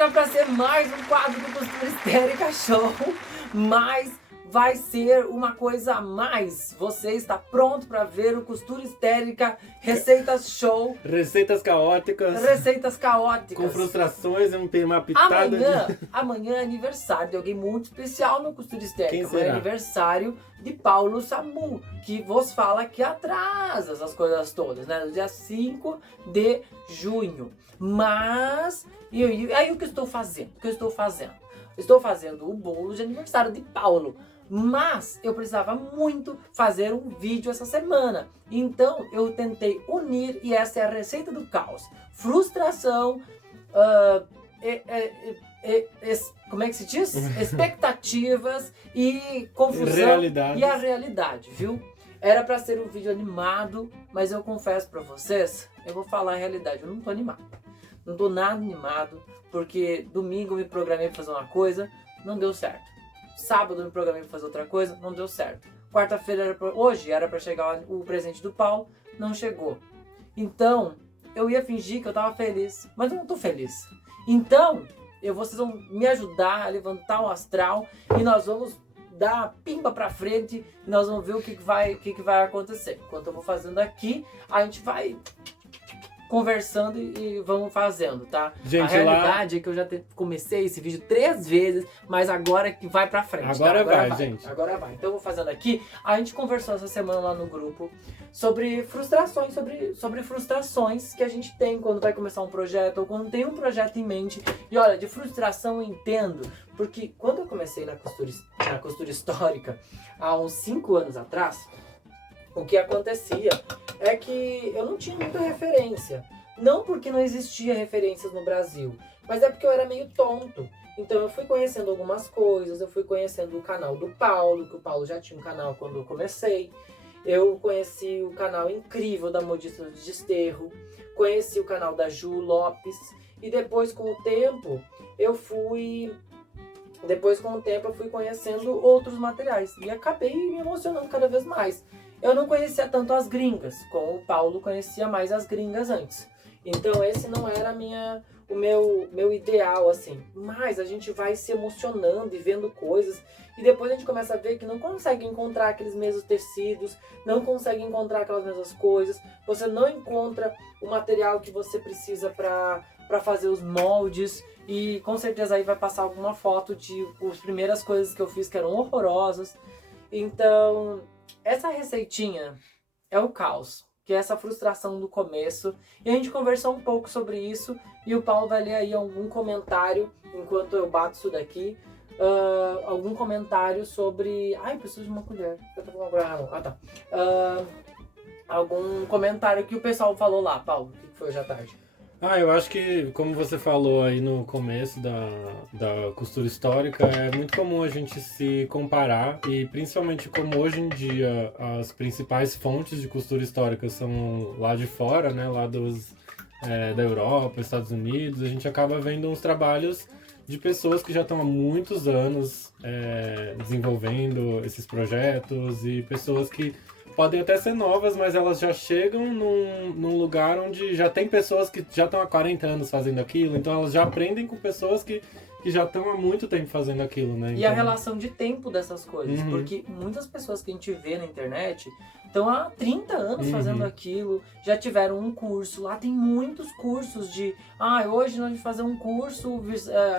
era pra ser mais um quadro do Costura Histérica Show, mas vai ser uma coisa a mais. Você está pronto para ver o Costura Histérica Receitas Show. Receitas caóticas. Receitas caóticas. Com frustrações, uma pitada Amanhã é aniversário de alguém muito especial no Costura Histérica. Quem será? É aniversário de Paulo Samu, que vos fala que atrasa essas coisas todas, né? No dia 5 de junho. Mas, e aí o que eu estou fazendo? Estou fazendo o bolo de aniversário de Paulo. Mas eu precisava muito fazer um vídeo essa semana. Então eu tentei unir, e essa é a receita do caos. Frustração, como é que se diz? Expectativas e confusão. Realidades. E a realidade, viu? Era pra ser um vídeo animado, mas eu confesso pra vocês, eu vou falar a realidade, eu não tô animado. Não tô nada animado, porque domingo eu me programei pra fazer uma coisa, não deu certo. Sábado eu me programei pra fazer outra coisa, não deu certo. Quarta-feira, hoje era pra chegar o presente do Paulo, não chegou. Então, eu ia fingir que eu tava feliz, mas eu não tô feliz. Então, vocês vão me ajudar a levantar o astral e nós vamos dar a pimba pra frente e nós vamos ver o que vai acontecer. Enquanto eu vou fazendo aqui, a gente vai conversando e vamos fazendo, tá? Gente, a realidade é que eu já comecei esse vídeo 3 vezes, mas agora que vai pra frente. Agora tá? vai, gente. Agora vai. Então eu vou fazendo aqui. A gente conversou essa semana lá no grupo sobre frustrações, sobre frustrações que a gente tem quando vai começar um projeto ou quando tem um projeto em mente. E olha, de frustração eu entendo, porque quando eu comecei na costura histórica, há uns 5 anos atrás, o que acontecia é que eu não tinha muita referência. Não porque não existia referências no Brasil, mas é porque eu era meio tonto. Então eu fui conhecendo algumas coisas, eu fui conhecendo o canal do Paulo, que o Paulo já tinha um canal quando eu comecei. Eu conheci o canal incrível da Modista de Desterro, conheci o canal da Ju Lopes, e depois com o tempo eu fui conhecendo outros materiais e acabei me emocionando cada vez mais. Eu não conhecia tanto as gringas, como o Paulo conhecia mais as gringas antes. Então esse não era o meu ideal, assim. Mas a gente vai se emocionando e vendo coisas. E depois a gente começa a ver que não consegue encontrar aqueles mesmos tecidos, não consegue encontrar aquelas mesmas coisas. Você não encontra o material que você precisa para fazer os moldes. E com certeza aí vai passar alguma foto de as primeiras coisas que eu fiz que eram horrorosas. Então, essa receitinha é o caos, que é essa frustração do começo. E a gente conversou um pouco sobre isso. E o Paulo vai ler aí algum comentário, enquanto eu bato isso daqui. Algum comentário sobre... Ai, preciso de uma colher. Eu tô com uma colher na mão. Ah, tá. Algum comentário que o pessoal falou lá. Paulo, o que foi hoje à tarde? Eu acho que, como você falou aí no começo da costura histórica, é muito comum a gente se comparar, e principalmente como hoje em dia as principais fontes de costura histórica são lá de fora, né, lá da Europa, Estados Unidos, a gente acaba vendo uns trabalhos de pessoas que já estão há muitos anos desenvolvendo esses projetos, e pessoas que podem até ser novas, mas elas já chegam num lugar onde já tem pessoas que já estão há 40 anos fazendo aquilo, então elas já aprendem com pessoas que já estão há muito tempo fazendo aquilo, né? E a relação de tempo dessas coisas, porque muitas pessoas que a gente vê na internet estão há 30 anos fazendo aquilo, já tiveram um curso, lá tem muitos cursos de, hoje nós vamos fazer um curso,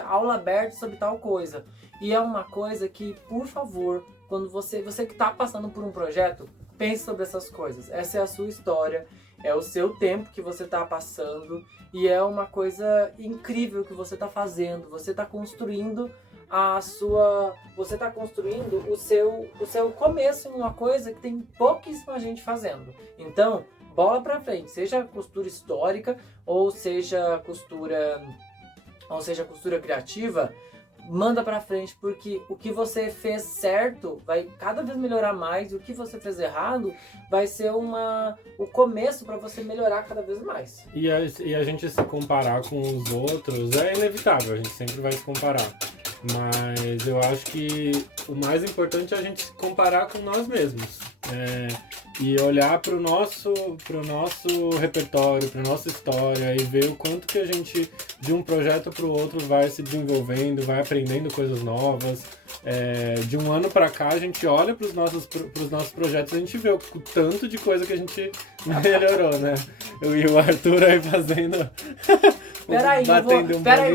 aula aberta sobre tal coisa. E é uma coisa que, por favor, quando você que está passando por um projeto, pense sobre essas coisas. Essa é a sua história, é o seu tempo que você está passando e é uma coisa incrível que você está fazendo. Você está construindo você está construindo o seu começo em uma coisa que tem pouquíssima gente fazendo. Então, bola pra frente, seja costura histórica ou seja costura criativa. Manda pra frente, porque o que você fez certo vai cada vez melhorar mais, e o que você fez errado vai ser o começo para você melhorar cada vez mais. E a gente se comparar com os outros é inevitável, a gente sempre vai se comparar. Mas eu acho que o mais importante é a gente se comparar com nós mesmos. E olhar pro nosso repertório, pra nossa história e ver o quanto que a gente, de um projeto pro outro, vai se desenvolvendo, vai aprendendo coisas novas. De um ano pra cá, a gente olha pros nossos projetos e a gente vê o tanto de coisa que a gente melhorou, né? Eu e o Arthur aí fazendo... Peraí,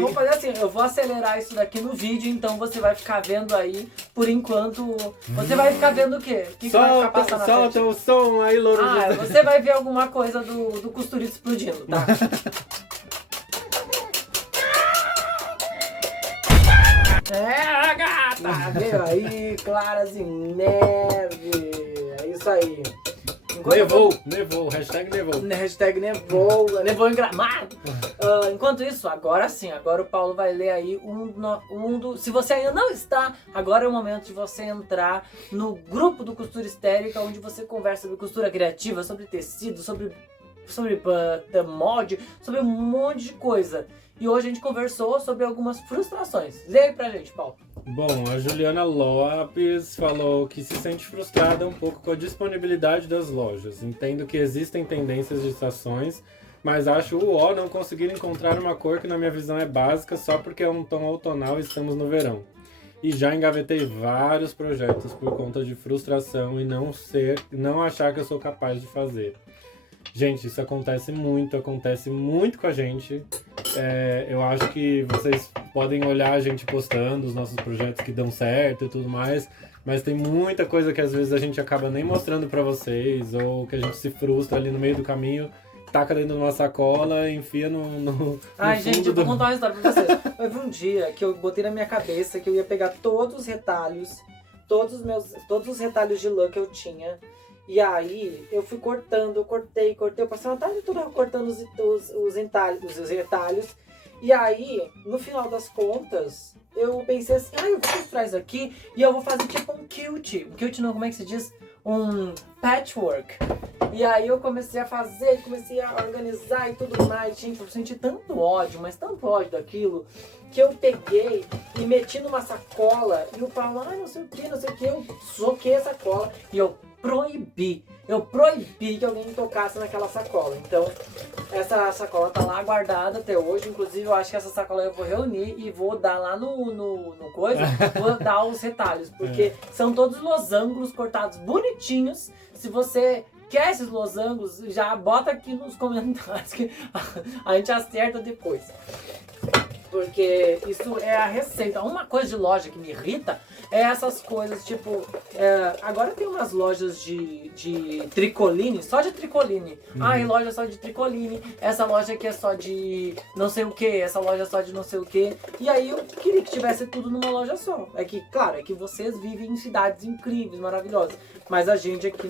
vou fazer assim, eu vou acelerar isso daqui no vídeo, então você vai ficar vendo aí, por enquanto, você vai ficar vendo o quê? O que vai ficar passando na frente? Solta o som aí, Louro. Você vai ver alguma coisa do costurito explodindo, tá? Gata! Veio aí, claras em neve. É isso aí. Nevou, hashtag nevou. Hashtag nevou em Gramado. Enquanto isso, agora sim, agora o Paulo vai ler aí se você ainda não está, agora é o momento de você entrar no grupo do Costura Histérica, onde você conversa sobre costura criativa, sobre tecido, sobre molde, sobre um monte de coisa. E hoje a gente conversou sobre algumas frustrações. Lê aí pra gente, Paulo. Bom, a Juliana Lopes falou que se sente frustrada um pouco com a disponibilidade das lojas. Entendo que existem tendências de estações, mas acho não conseguir encontrar uma cor que na minha visão é básica só porque é um tom outonal e estamos no verão. E já engavetei vários projetos por conta de frustração e não achar que eu sou capaz de fazer. Gente, isso acontece muito com a gente. Eu acho que vocês podem olhar a gente postando os nossos projetos que dão certo e tudo mais, mas tem muita coisa que às vezes a gente acaba nem mostrando pra vocês, ou que a gente se frustra ali no meio do caminho, taca dentro de uma sacola e enfia no Ai, fundo gente, eu vou contar uma história pra vocês. Houve um dia que eu botei na minha cabeça que eu ia pegar todos os retalhos, todos os retalhos de lã que eu tinha. E aí, eu fui cortando, eu cortei, eu passei uma tarde toda cortando os retalhos. E aí, no final das contas, eu pensei assim, eu vou costurar isso aqui e eu vou fazer tipo um quilt. Um quilt não, como é que se diz? Um patchwork. E aí eu comecei a fazer, comecei a organizar e tudo mais. Gente, eu senti tanto ódio, mas tanto ódio daquilo, que eu peguei e meti numa sacola. E o Paulo, não sei o que, eu soquei a sacola e eu proibi que alguém tocasse naquela sacola. Então, essa sacola tá lá guardada até hoje. Inclusive, eu acho que essa sacola eu vou reunir e vou dar lá no coisa, vou dar os retalhos, porque são todos losangos cortados bonitinhos. Se você quer esses losangos, já bota aqui nos comentários que a gente acerta depois. Porque isso é a receita. Uma coisa de loja que me irrita é essas coisas, tipo... agora tem umas lojas de tricoline, só de tricoline. Loja só de tricoline. Essa loja aqui é só de não sei o que. Essa loja é só de não sei o que. E aí eu queria que tivesse tudo numa loja só. Claro, é que vocês vivem em cidades incríveis, maravilhosas. Mas a gente aqui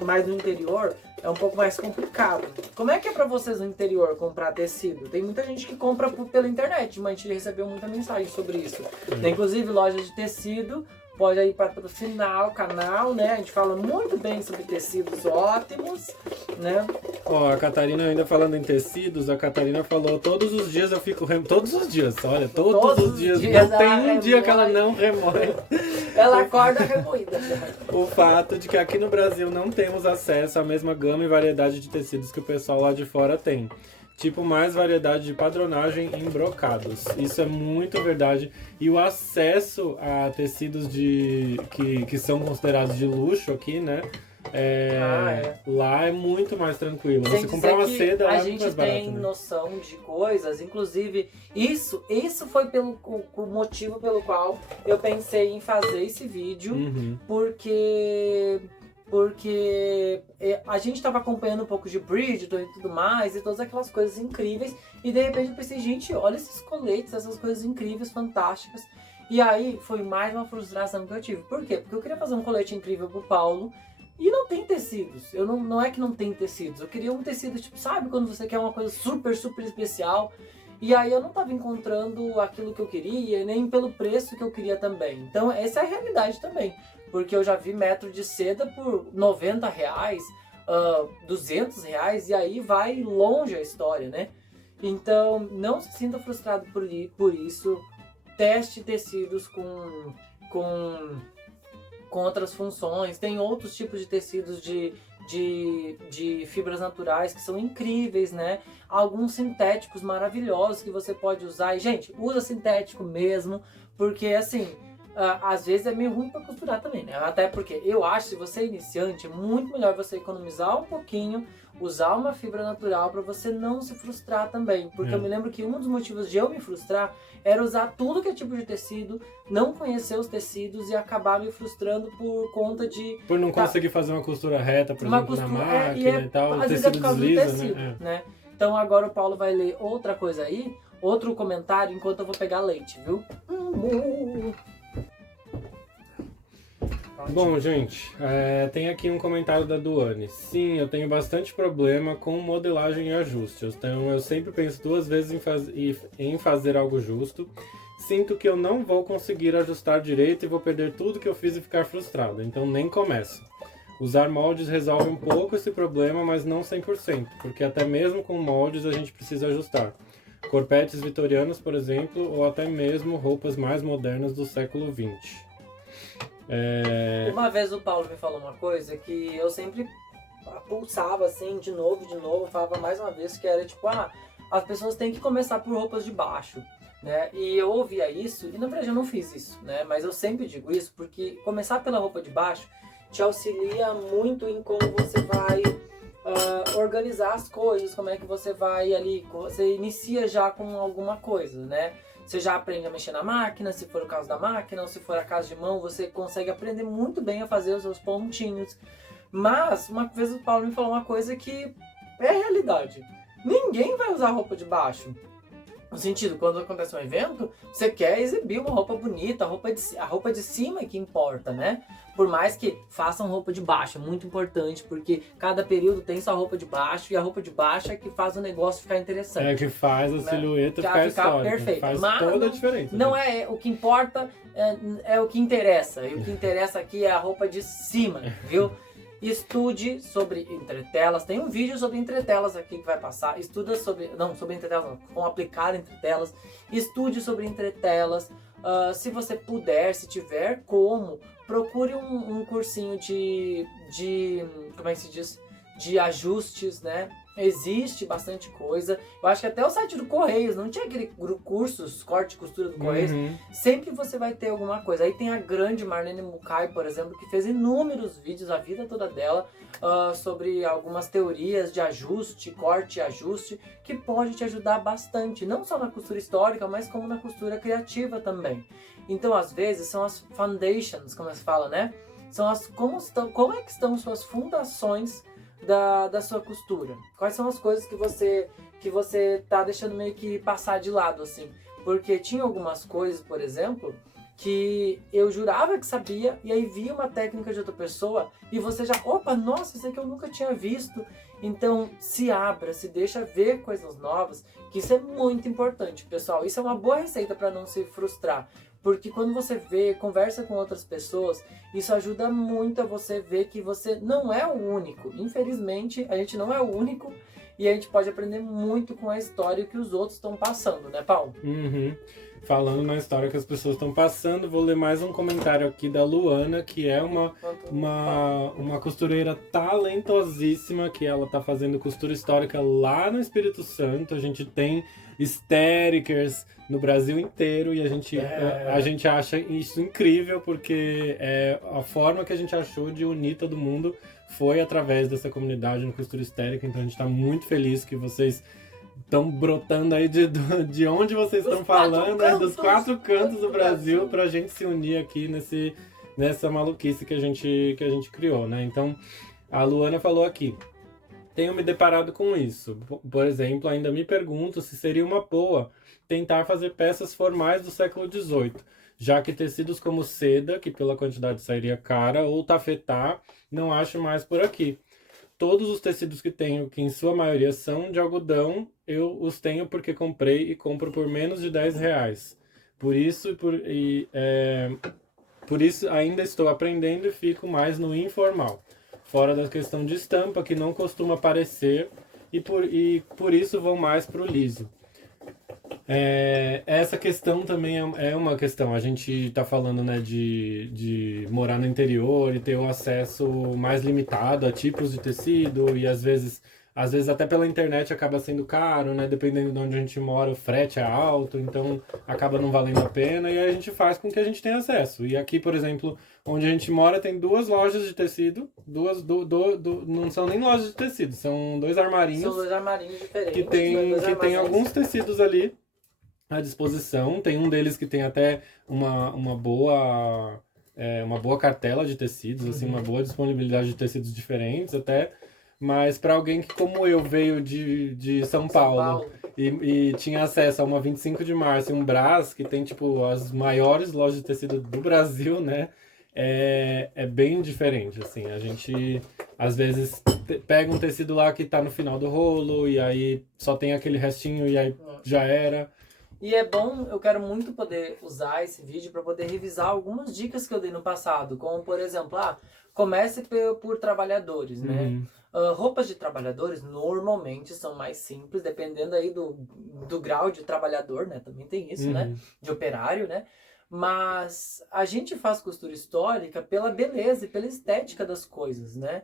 mais no interior é um pouco mais complicado. Como é que é pra vocês no interior comprar tecido? Tem muita gente que compra pela internet, mas a gente recebeu muita mensagem sobre isso. Tem, inclusive, lojas de tecido, pode aí patrocinar o canal, né? A gente fala muito bem sobre tecidos ótimos, né? A Catarina, ainda falando em tecidos, a Catarina falou, todos os dias eu fico todos os dias, olha, todos os dias não tem um dia que ela não remoe. Ela acorda remoída. O fato de que aqui no Brasil não temos acesso à mesma gama e variedade de tecidos que o pessoal lá de fora tem. Tipo, mais variedade de padronagem em brocados. Isso é muito verdade. E o acesso a tecidos que são considerados de luxo aqui, né? Lá é muito mais tranquilo. Você comprar uma seda lá é muito mais barato. A gente tem noção de coisas, inclusive isso foi o motivo pelo qual eu pensei em fazer esse vídeo, porque a gente estava acompanhando um pouco de Bridgerton e tudo mais, e todas aquelas coisas incríveis, e de repente eu pensei, gente, olha esses coletes, essas coisas incríveis, fantásticas. E aí foi mais uma frustração que eu tive. Por quê? Porque eu queria fazer um colete incrível pro Paulo, e não tem tecidos. Não é que não tem tecidos. Eu queria um tecido, tipo, sabe quando você quer uma coisa super, super especial? E aí eu não estava encontrando aquilo que eu queria, nem pelo preço que eu queria também. Então essa é a realidade também. Porque eu já vi metro de seda por R$90, R$200, e aí vai longe a história, né? Então não se sinta frustrado por isso. Teste tecidos com outras funções. Tem outros tipos de tecidos de fibras naturais que são incríveis, né? Alguns sintéticos maravilhosos que você pode usar. E, gente, usa sintético mesmo, porque, assim, às vezes é meio ruim para costurar também, né? Até porque eu acho, se você é iniciante, é muito melhor você economizar um pouquinho, usar uma fibra natural para você não se frustrar também. Porque eu me lembro que um dos motivos de eu me frustrar era usar tudo que é tipo de tecido, não conhecer os tecidos e acabar me frustrando por conta de... Por não conseguir fazer uma costura reta, por exemplo, na máquina e tal, o tecido desliza, né? Então agora o Paulo vai ler outra coisa aí, outro comentário, enquanto eu vou pegar leite, viu? Bom, gente, tem aqui um comentário da Duane. Sim, eu tenho bastante problema com modelagem e ajuste. Então eu sempre penso 2 vezes em fazer algo justo. Sinto que eu não vou conseguir ajustar direito e vou perder tudo que eu fiz e ficar frustrado. Então nem começo. Usar moldes resolve um pouco esse problema, mas não 100%, porque até mesmo com moldes a gente precisa ajustar. Corpetes vitorianos, por exemplo, ou até mesmo roupas mais modernas do século XX. Uma vez o Paulo me falou uma coisa que eu sempre pulsava assim, de novo, falava mais uma vez, que era tipo, as pessoas têm que começar por roupas de baixo, né? E eu ouvia isso, e na verdade eu não fiz isso, né? Mas eu sempre digo isso, porque começar pela roupa de baixo te auxilia muito em como você vai organizar as coisas, como é que você vai ali, você inicia já com alguma coisa, né? Você já aprende a mexer na máquina, se for o caso da máquina, ou se for a caso de mão, você consegue aprender muito bem a fazer os seus pontinhos. Mas, uma vez o Paulo me falou uma coisa que é realidade. Ninguém vai usar roupa de baixo. No sentido, quando acontece um evento, você quer exibir uma roupa bonita, a roupa de cima é que importa, né? Por mais que façam roupa de baixo, é muito importante, porque cada período tem sua roupa de baixo, e a roupa de baixo é que faz o negócio ficar interessante. É que faz a silhueta ficar histórica, perfeita. Faz mas toda a diferença. Não é o que importa, é o que interessa. E o que interessa aqui é a roupa de cima, viu? Estude sobre entretelas. Tem um vídeo sobre entretelas aqui que vai passar. Sobre entretelas não, como aplicar entretelas. Estude sobre entretelas. Se você puder, se tiver como, procure um cursinho de como é que se diz? De ajustes, né? Existe bastante coisa. Eu acho que até o site do Correios, não tinha aquele cursos, corte e costura do Correios. Sempre você vai ter alguma coisa. Aí tem a grande Marlene Mukai, por exemplo, que fez inúmeros vídeos, a vida toda dela, sobre algumas teorias de ajuste, corte e ajuste, que pode te ajudar bastante. Não só na costura histórica, mas como na costura criativa também. Então, às vezes, são as foundations, como se fala, né? São como é que estão suas fundações da sua costura. Quais são as coisas que você tá deixando meio que passar de lado, assim. Porque tinha algumas coisas, por exemplo, que eu jurava que sabia, e aí via uma técnica de outra pessoa, e você já, nossa, isso aqui eu nunca tinha visto. Então, se abra, se deixa ver coisas novas, que isso é muito importante, pessoal. Isso é uma boa receita para não se frustrar. Porque quando você conversa com outras pessoas, isso ajuda muito a você ver que você não é o único. Infelizmente, a gente não é o único, e a gente pode aprender muito com a história que os outros estão passando, né, Paulo? Falando na história que as pessoas estão passando, vou ler mais um comentário aqui da Luana, que é uma costureira talentosíssima, que ela tá fazendo costura histórica lá no Espírito Santo. A gente tem Hysterickers no Brasil inteiro, e a gente acha isso incrível, porque a forma que a gente achou de unir todo mundo foi através dessa comunidade no Costura Histérica. Então a gente está muito feliz que vocês estão brotando aí de onde vocês estão falando, dos 4 cantos do Brasil, pra gente se unir aqui nessa maluquice que a gente criou, né? Então, a Luana falou aqui: tenho me deparado com isso. Por exemplo, ainda me pergunto se seria uma boa tentar fazer peças formais do século XVIII, já que tecidos como seda, que pela quantidade sairia cara, ou tafetá, não acho mais por aqui. Todos os tecidos que tenho, que em sua maioria são de algodão, eu os tenho porque comprei e compro por menos de R$10. Por isso ainda estou aprendendo e fico mais no informal. Fora da questão de estampa, que não costuma aparecer, e por isso vou mais pro liso. Essa questão também é uma questão. A gente tá falando, né, de morar no interior e ter o acesso mais limitado a tipos de tecido e às vezes até pela internet acaba sendo caro, né? Dependendo de onde a gente mora, o frete é alto, então acaba não valendo a pena e aí a gente faz com que a gente tenha acesso. E aqui, por exemplo, onde a gente mora tem duas lojas de tecido, não são nem lojas de tecido, são dois São armarinhos 2 armarinhos diferentes. que tem, dois que tem armazéns. alguns tecidos ali à disposição. Tem um deles que tem até uma boa cartela de tecidos, assim, uma boa disponibilidade de tecidos diferentes até. Mas para alguém que, como eu, veio de São Paulo e tinha acesso a uma 25 de março e um Brás, que tem, tipo, as maiores lojas de tecido do Brasil, né? É bem diferente, assim. A gente, às vezes, pega um tecido lá que tá no final do rolo e aí só tem aquele restinho e aí já era. E é bom, eu quero muito poder usar esse vídeo para poder revisar algumas dicas que eu dei no passado, como por exemplo, comece por trabalhadores, né? Roupas de trabalhadores normalmente são mais simples, dependendo aí do grau de trabalhador, né? Também tem isso, né? De operário, né? Mas a gente faz costura histórica pela beleza e pela estética das coisas, né?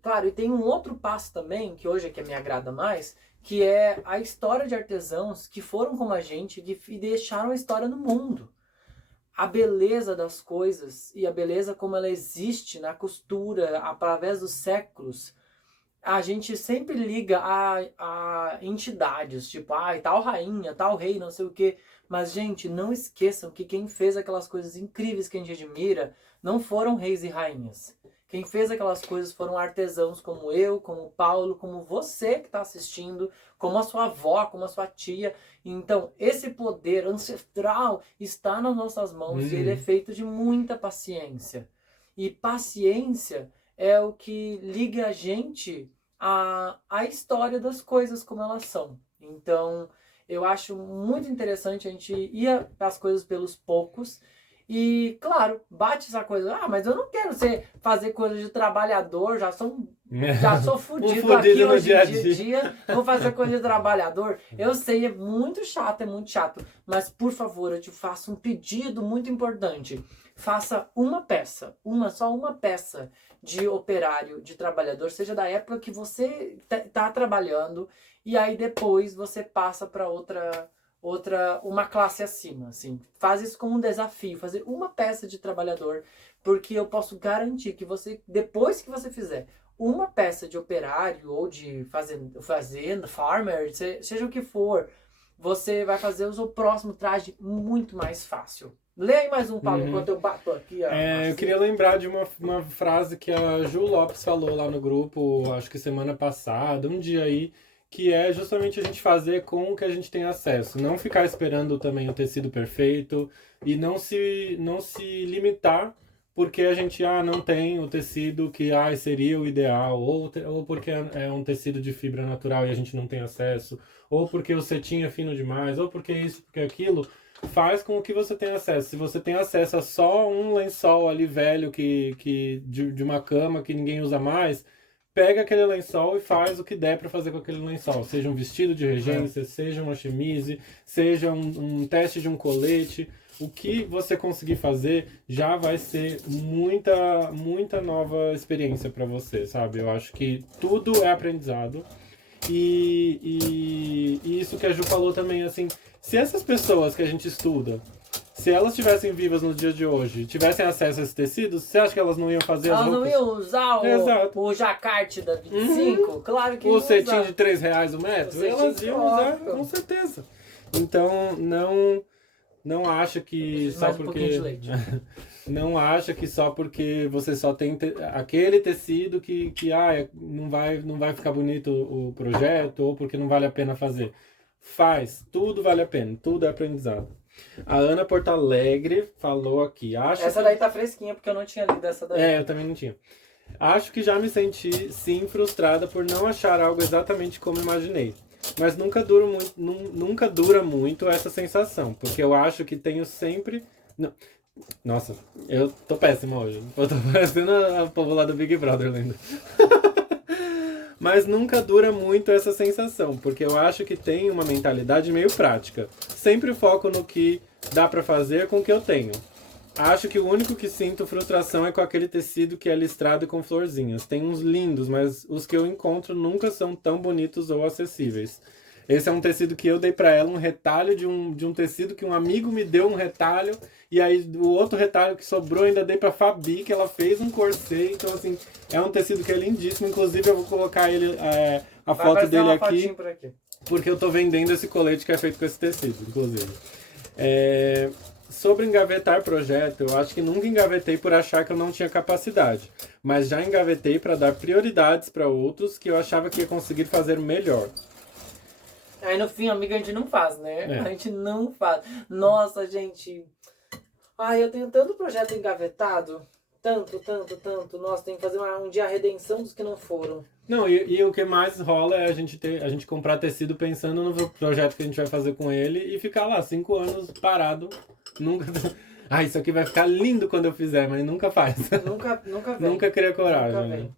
Claro, e tem um outro passo também, que hoje é que me agrada mais, que é a história de artesãos que foram como a gente e deixaram a história no mundo. A beleza das coisas e a beleza como ela existe na costura através dos séculos, a gente sempre liga a entidades, tipo, tal rainha, tal rei, não sei o quê. Mas, gente, não esqueçam que quem fez aquelas coisas incríveis que a gente admira não foram reis e rainhas. Quem fez aquelas coisas foram artesãos como eu, como o Paulo, como você que está assistindo, como a sua avó, como a sua tia. Então, esse poder ancestral está nas nossas mãos e ele é feito de muita paciência. E paciência é o que liga a gente à história das coisas como elas são. Então, eu acho muito interessante a gente ir as coisas pelos poucos. E, claro, bate essa coisa. Mas eu não quero fazer coisa de trabalhador, já sou fudido aqui hoje em dia. Vou fazer coisa de trabalhador. Eu sei, é muito chato. Mas, por favor, eu te faço um pedido muito importante. Faça só uma peça de operário, de trabalhador, seja da época que você tá trabalhando, e aí depois você passa para uma classe acima, assim. Faz isso como um desafio, fazer uma peça de trabalhador, porque eu posso garantir que você, depois que você fizer uma peça de operário ou de fazenda, farmer, seja o que for, você vai fazer o seu próximo traje muito mais fácil. Lê aí mais um, Paulo, enquanto eu bato aqui. Eu queria lembrar de uma frase que a Ju Lopes falou lá no grupo, acho que semana passada, um dia aí, que é justamente a gente fazer com o que a gente tem acesso. Não ficar esperando também o tecido perfeito e não se limitar porque a gente não tem o tecido que seria o ideal, ou porque é um tecido de fibra natural e a gente não tem acesso, ou porque o cetim é fino demais, ou porque isso, porque aquilo. Faz com o que você tem acesso. Se você tem acesso a só um lençol ali velho de uma cama que ninguém usa mais, pega aquele lençol e faz o que der para fazer com aquele lençol. Seja um vestido de regência, seja uma chemise, seja um teste de um colete. O que você conseguir fazer já vai ser muita nova experiência para você, sabe? Eu acho que tudo é aprendizado. E isso que a Ju falou também, assim, se essas pessoas que a gente estuda, se elas estivessem vivas no dia de hoje, tivessem acesso a esses tecidos, você acha que elas não iam fazer as roupas? Elas não iam usar o jacarte da 25? Claro que o cetim de R$3 o metro? Elas iam usar, com certeza. Então, não acha que só porque... Não acha que só porque você só tem aquele tecido que não vai ficar bonito o projeto, ou porque não vale a pena fazer. Faz, tudo vale a pena, tudo é aprendizado. A Ana Porto Alegre falou aqui. Essa daí tá fresquinha, porque eu não tinha lido essa daí. Eu também não tinha. Acho que já me senti, sim, frustrada por não achar algo exatamente como imaginei. Mas nunca dura muito essa sensação, porque eu acho que tenho sempre... Não. Nossa, eu tô péssimo hoje. Eu tô parecendo a povo lá do Big Brother lendo. Mas nunca dura muito essa sensação, porque eu acho que tem uma mentalidade meio prática. Sempre foco no que dá pra fazer com o que eu tenho. Acho que o único que sinto frustração é com aquele tecido que é listrado e com florzinhas. Tem uns lindos, mas os que eu encontro nunca são tão bonitos ou acessíveis. Esse é um tecido que eu dei pra ela, um retalho de um tecido que um amigo me deu um retalho. E aí o outro retalho que sobrou ainda dei pra Fabi, que ela fez um corset. Então assim, é um tecido que é lindíssimo. Inclusive eu vou colocar ele, a foto dele aqui. Por aqui. Porque eu tô vendendo esse colete que é feito com esse tecido, inclusive. Sobre engavetar projeto, eu acho que nunca engavetei por achar que eu não tinha capacidade. Mas já engavetei para dar prioridades para outros que eu achava que ia conseguir fazer melhor. Aí no fim, amiga, a gente não faz, né? É. A gente não faz. Nossa, gente. Ai, eu tenho tanto projeto engavetado. Tanto. Nossa, tem que fazer um dia a redenção dos que não foram. Não, e o que mais rola é a gente comprar tecido pensando no projeto que a gente vai fazer com ele e ficar lá 5 anos parado. Nunca. Ah, isso aqui vai ficar lindo quando eu fizer, mas nunca faz. Nunca vem. Nunca cria coragem. Nunca vem.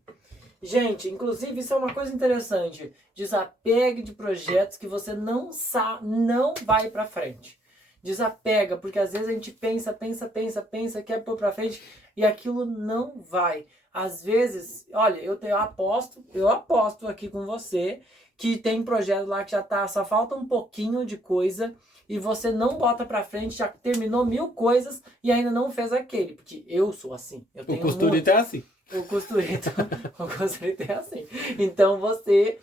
Gente, inclusive isso é uma coisa interessante. Desapegue de projetos que você não vai pra frente. Desapega, porque às vezes a gente pensa, quer pôr pra frente e aquilo não vai. Às vezes, olha, eu aposto aqui com você que tem projeto lá que já tá, só falta um pouquinho de coisa e você não bota pra frente, já terminou 1000 coisas e ainda não fez aquele. Porque eu sou assim. Eu tenho O costurito é assim. O costurito é assim. Então você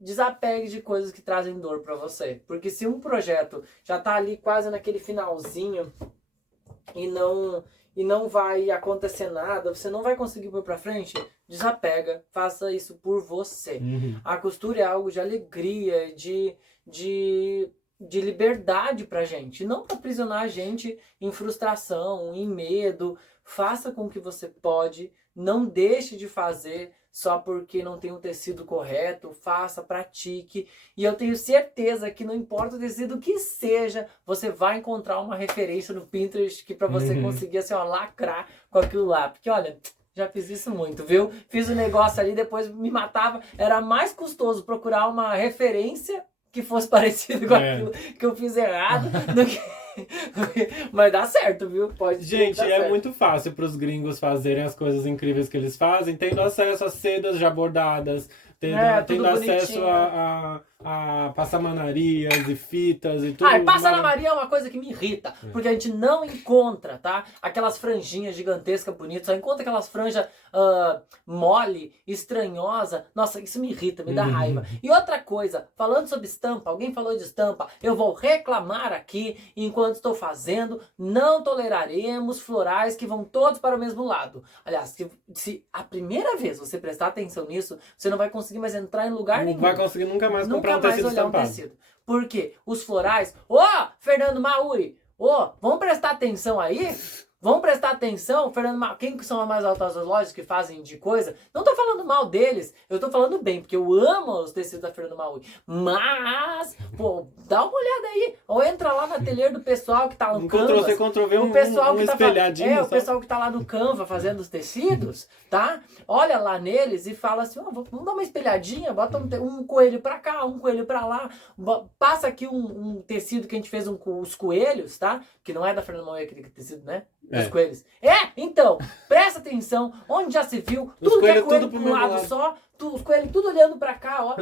desapegue de coisas que trazem dor pra você. Porque se um projeto já tá ali quase naquele finalzinho e não vai acontecer nada, você não vai conseguir pôr pra frente, desapega, faça isso por você. Uhum. A costura é algo de alegria, de liberdade pra gente, não pra aprisionar a gente em frustração, em medo. Faça com o que você pode, não deixe de fazer só porque não tem um tecido correto, faça, pratique. E eu tenho certeza que não importa o tecido que seja, você vai encontrar uma referência no Pinterest que para você conseguir assim, ó, lacrar com aquilo lá. Porque olha, já fiz isso muito, viu? Fiz um negócio ali, depois me matava. Era mais custoso procurar uma referência que fosse parecido com aquilo que eu fiz errado do que... Mas dá certo, viu? Gente, é muito fácil para os gringos fazerem as coisas incríveis que eles fazem, tendo acesso a sedas já bordadas, tendo acesso a passamanarias e fitas e tudo. Passamanaria é uma coisa que me irrita, porque a gente não encontra, tá? Aquelas franjinhas gigantescas, bonitas, só encontra aquelas franjas mole, estranhosa. Nossa, isso me irrita, me dá raiva. E outra coisa, falando sobre estampa, alguém falou de estampa, eu vou reclamar aqui, enquanto estou fazendo, não toleraremos florais que vão todos para o mesmo lado. Aliás, se a primeira vez você prestar atenção nisso, você não vai conseguir mais entrar em lugar nenhum. Não vai conseguir nunca mais comprar um tecido estampado. Por quê? Os florais... Fernando Mauri! Vamos prestar atenção aí? Vamos prestar atenção, Fernando Mauri. Quem são as mais altas lojas que fazem de coisa? Não tô falando mal deles, eu tô falando bem, porque eu amo os tecidos da Fernando Mauri. Mas, dá uma olhada aí. Ou entra lá no ateliê do pessoal que tá no Canva. Ctrl-V, o pessoal que espelhadinho. o pessoal que tá lá no Canva fazendo os tecidos, tá? Olha lá neles e fala assim, vamos dar uma espelhadinha, bota um coelho pra cá, um coelho pra lá. Passa aqui um tecido que a gente fez com os coelhos, tá? Que não é da Fernando Mauri aquele tecido, né? Os coelhos. Então, presta atenção, onde já se viu, tudo que é coelho pra um lado só, os coelhos tudo olhando pra cá, ó.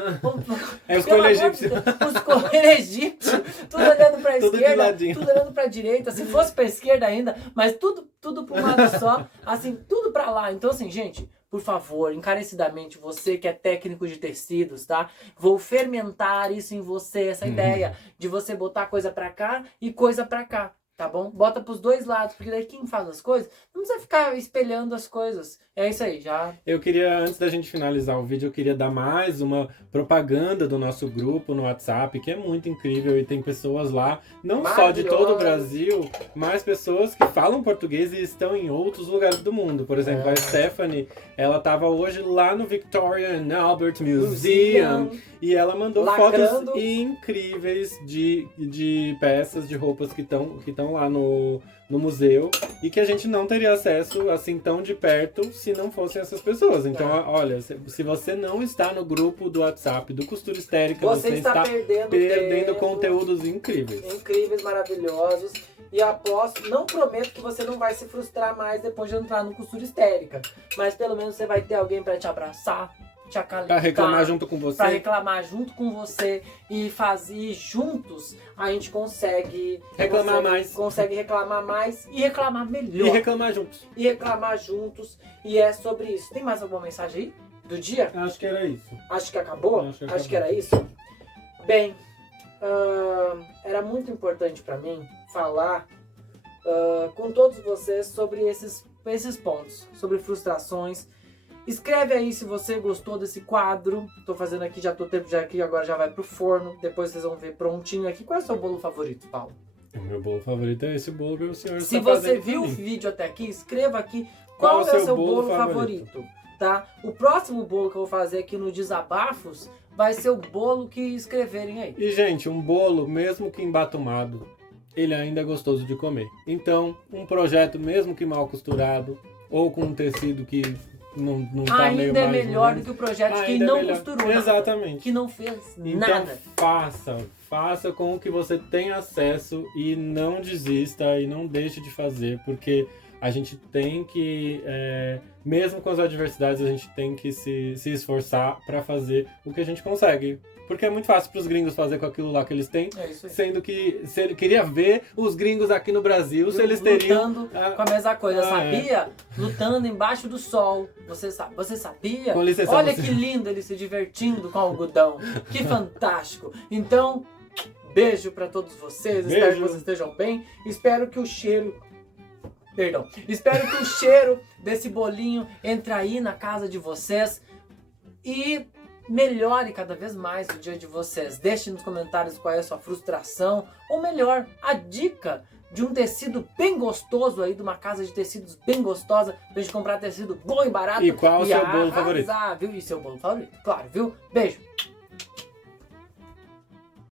Os coelhos egípcios. Os coelhos egípcios, tudo olhando pra esquerda, tudo olhando pra direita, se fosse pra esquerda ainda, mas tudo pra um lado só, assim, tudo pra lá. Então, assim, gente, por favor, encarecidamente, você que é técnico de tecidos, tá? Vou fermentar isso em você, essa ideia de você botar coisa pra cá e coisa pra cá. Tá bom? Bota pros dois lados, porque daí quem faz as coisas não precisa ficar espelhando as coisas. É isso aí, já. Eu queria, antes da gente finalizar o vídeo, eu queria dar mais uma propaganda do nosso grupo no WhatsApp, que é muito incrível e tem pessoas lá, não só de todo o Brasil, mas pessoas que falam português e estão em outros lugares do mundo. Por exemplo, a Stephanie, ela estava hoje lá no Victoria and Albert Museum e ela mandou fotos incríveis de peças, de roupas que estão estão lá no museu e que a gente não teria acesso assim tão de perto se não fossem essas pessoas. Então, olha, se você não está no grupo do WhatsApp do Costura Histérica, você está perdendo conteúdos incríveis. Incríveis, maravilhosos. E aposto, não prometo que você não vai se frustrar mais depois de entrar no Costura Histérica. Mas pelo menos você vai ter alguém para te abraçar, te acalmar. Pra reclamar junto com você. Pra reclamar junto com você e fazer juntos, a gente consegue reclamar mais. Consegue reclamar mais e reclamar melhor. E reclamar juntos. E reclamar juntos. E é sobre isso. Tem mais alguma mensagem aí do dia? Acho que era isso. Acho que acabou? Acho que era isso. Bem, era muito importante pra mim falar com todos vocês sobre esses pontos, sobre frustrações. Escreve aí se você gostou desse quadro. Tô fazendo aqui, já tô tempo já aqui, agora já vai pro forno. Depois vocês vão ver prontinho aqui. Qual é o seu bolo favorito, Paulo? O meu bolo favorito é esse bolo que o senhor está fazendo. Se você viu o vídeo até aqui, escreva aqui qual é o seu bolo favorito, tá? O próximo bolo que eu vou fazer aqui no Desabafos vai ser o bolo que escreverem aí. E, gente, um bolo, mesmo que embatumado, ele ainda é gostoso de comer. Então, um projeto, mesmo que mal costurado, ou com um tecido que não tá meio ainda é melhor do que o projeto que não costurou nada. Exatamente. Que não fez nada. Então, faça com o que você tem acesso e não desista e não deixe de fazer, porque a gente tem que, mesmo com as adversidades, a gente tem que se esforçar para fazer o que a gente consegue. Porque é muito fácil para os gringos fazer com aquilo lá que eles têm, sendo que se ele queria ver os gringos aqui no Brasil, se eles teriam... Lutando com a mesma coisa, sabia? Lutando embaixo do sol. Você sabia? Com licença, olha que lindo ele se divertindo com algodão. Que fantástico. Então, beijo para todos vocês. Beijo. Espero que vocês estejam bem. Espero que o cheiro desse bolinho entre aí na casa de vocês e melhore cada vez mais o dia de vocês. Deixe nos comentários qual é a sua frustração, ou melhor, a dica de um tecido bem gostoso aí, de uma casa de tecidos bem gostosa, pra gente comprar tecido bom e barato. E qual é o seu bolo favorito? Viu? E seu bolo favorito, claro, viu? Beijo!